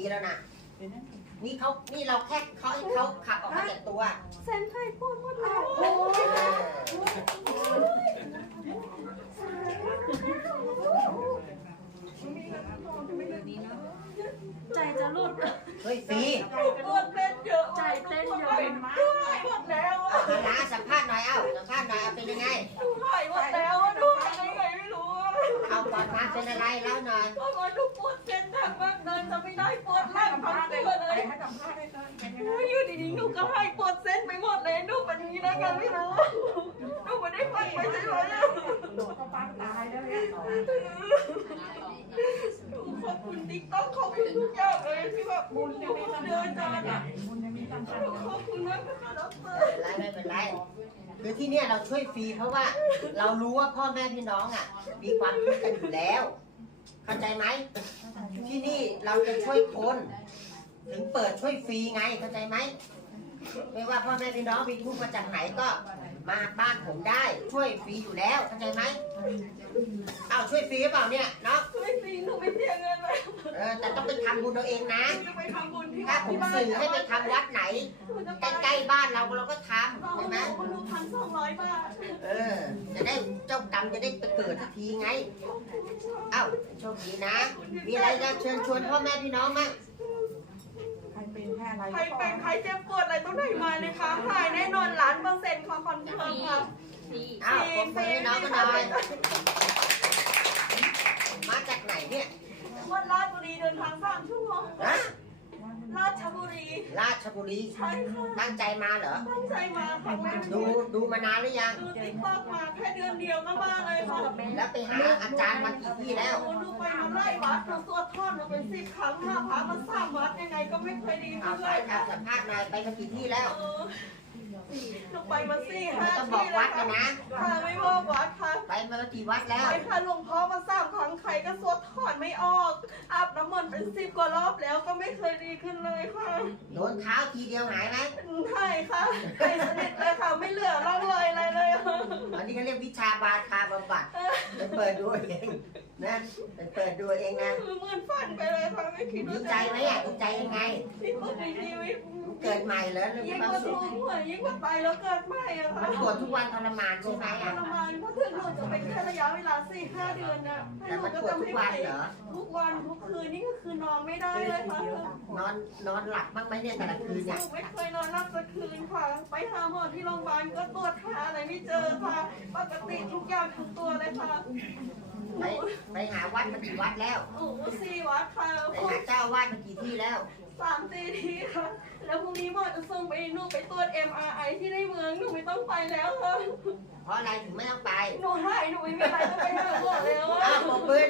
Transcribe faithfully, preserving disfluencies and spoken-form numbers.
แล้วนะนี่เขานี่เราแค่เขาให้เขาขับออกมาจากตัวเซนไทยพูดหมดแล้วใจจะหลุดเฮ้ยฟรีปวดเต้นเยอะใจเต้นเยอะมากหมดแล้วอ่ะนะสัมภาษณ์หน่อยเอ้าสัมภาษณ์หน่อยเป็นยังไงหายหมดแล้วอ่ะดูอะไรไงไม่รู้เอาก่อนมาเป็นอะไรเล่าหน่อยก็มาดูปวดเส้นทางมากเดินจะไม่ได้ปวดมากทั้งตัวเลยอยู่ดีๆหนูก็ให้ปวดเส้นไปหมดเลยหนูเป็นอย่างนี้ได้กันไม่รู้หนูไม่ได้ฟังไปใช่ไหมหนูก็ปังตายแล้วเนี่ยขอบคุณติ๊กต๊อกขอบคุณทุกอย่างเลยที่แบบบุญยังมีตำนานบุญยังมีตำนานขอบคุณมากค่ะดรไม่เป็นไรไม่เป็นไรคือที่เนี่ยเราช่วยฟรีเพราะว่าเรารู้ว่าพ่อแม่พี่น้องอ่ะมีความทุกข์กันอยู่แล้วเข้าใจไหมที่นี่เราจะช่วยคนถึงเปิดช่วยฟรีไงเข้าใจไหมไม่ว่าพ่อแม่พี่น้องมีทุกข์มาจากไหนก็มาบ้านผมได้ช่วยฟรีอยู่แล้วเข้าใจไหมเอาช่วยฟรีหรือเปล่าเนี่ยเนาะช่วยฟรีหนูไม่เสียเงินเลยเออแต่ต้องไปทำบุญเอาเองนะไปทำบุญที่ถ้าผมสื่อให้ไปทำวัดไหนใกล้ๆบ้านเราเราก็ทำใช่ไหมคุณดูพันสองร้อยบาทเออจะได้เจ้ากรรมจะได้ไปเกิดทันทีไงเอ้าโชคดีนะมีอะไรจะเชิญชวนพ่อแม่พี่น้องมั้งใครเป็นใครเป็นใครเจ็บปวดอะไรต้องไหนมาเลยค่ะหายแน่นอนล้านเปอร์เซ็นต์ค่ะคอนเฟิร์มค่ะอ้าวผมเป็นพี่น้องกันหน่อยมาจากไหนเนี่ยวัดราชบุรีเดินทางสามชั่วโมงนะราชบุรีราชบุรีใช่ค่ะตั้งใจมาเหรอตั้งใจมาค่ะแม่ดูดูมานานหรือยังดูติ๊กต็อกมาแค่เดือนเดียวก็มาเลยค่ะแล้วไปหาอาจารย์มากี่ที่แล้วดูไปมาไล่วัดมาตัวทอดมาเป็นสิบครั้งห้าพระมาสร้างวัดยังไงก็ไม่เคยดีเอาสายการสัมภาษณ์นายไปมากี่ที่แล้วหนูไปมาสี่ห้าที่แล้วนะค่ะไม่บอกวัดค่ะไปมากี่วัดแล้วไปค่ะหลวงพ่อมาสร้างครั้งใครก็สวดถอนไม่ออกอาบน้ำมนต์เป็นสิบกว่ารอบแล้วก็ไม่เคยดีขึ้นเลยค่ะโดนเท้าทีเดียวหายไหมใช่ค่ะหายสนิทเลยค่ะไม่เหลือร่องรอยอะไรเลยอันนี้เขาเรียกวิชาบาทาบำบัดไปเปิดดูเองนะไปเปิดดูเองนะคือเหมือนฝันไปเลยค่ะไม่คิดว่าดีใจไหมอ่ะดีใจยังไงที่สุดในชีวิตเกิดใหม่แล้วมีความสุขยิ่งกว่าตายแล้วเกิดใหม่อะค่ะมันปวดทุกวันทรมานใช่ไหมอ่ะทรมานเพราะถึงหนูจะเป็นแค่ระยะเวลาสี่ห้าเดือนนะแต่มันปวดทุกวันเหรอทุกวันทุกคืนนี่ก็คือนอนไม่ได้เลยค่ะนอนนอนหลับบ้างไหมเนี่ยแต่ละคืนเนี่ยไม่เคยนอนหลับสักคืนค่ะไปหาหมอที่โรงพยาบาลก็ตรวจหาอะไรไม่เจอค่ะปกติทุกอย่างทุกตัวเลยค่ะไปไปหาวัดมากี่วัดแล้วโอ้สี่วัดค่ะไปหาเจ้าวาดมากี่ที่แล้วสามสี่ที่ค่ะแล้วพรุ่งนี้หมอจะส่งไปหนูไปตรวจ เอ็ม อาร์ ไอ ที่ในเมืองหนูไม่ต้องไปแล้วค่ะเพราะอะไรถึงไม่ต้องไปหนูหายหนูไม่มีอะไรต้องไปหาหมอแล้วอ้าวปรบมือ